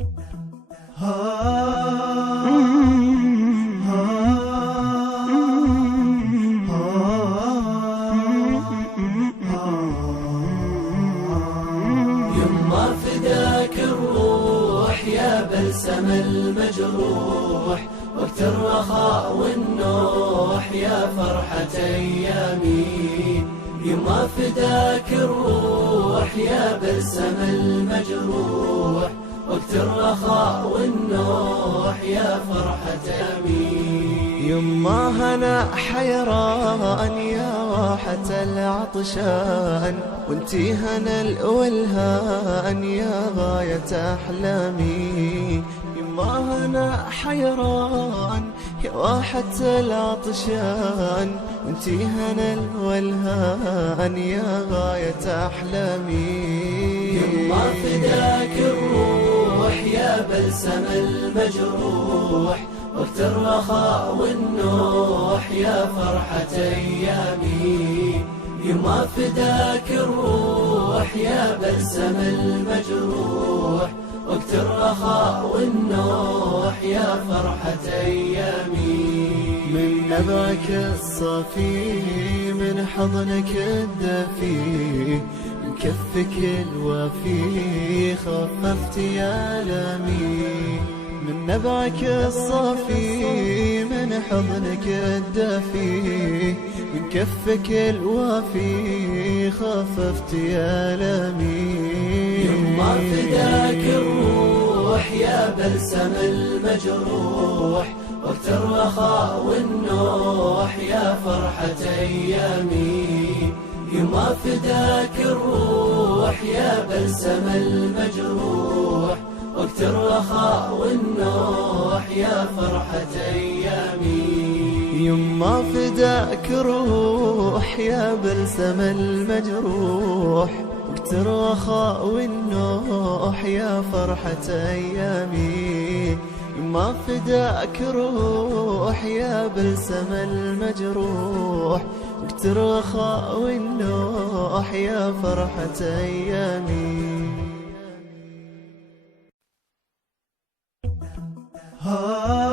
يما فداك الروح يا بلسم المجروح، وقت الرخاء والنوح يا فرحة أيامي. يما فداك الروح يا بلسم المجروح، وقت الرخاء والنوح يا فرحة أيامي. يما هنا حيران يا واحة العطشان، وانتي هنا الولهان يا غاية أحلامي. يما هنا حيران يا واحة العطشان، وانتي هنا الولهان يا غاية أحلامي. يما فداك الروح يا بلسم المجروح، وقت الرخاء والنوح يا فرحة أيامي. يما فداك الروح يا بلسم المجروح، وقت الرخاء والنوح يا فرحة أيامي. من نبعك الصافي، من حضنك الدافي، من كفك الوافي خففت يا آلامي. من نبعك الصافي، من حضنك الدافي، من كفك الوافي خففت يا آلامي. يما فداك الروح يا بلسم المجروح، وقت الرخاء والنوح يا فرحة أيامي. يما فداك الروح يا بلسم المجروح، وقت الرخاء والنوح يا فرحة أيامي. يما فداك الروح يا بلسم المجروح، وقت الرخاء والنوح يا فرحة أيامي. يما فداك الروح يا بلسم المجروح، وقت الرخاء والنوح يا فرحة أيامي.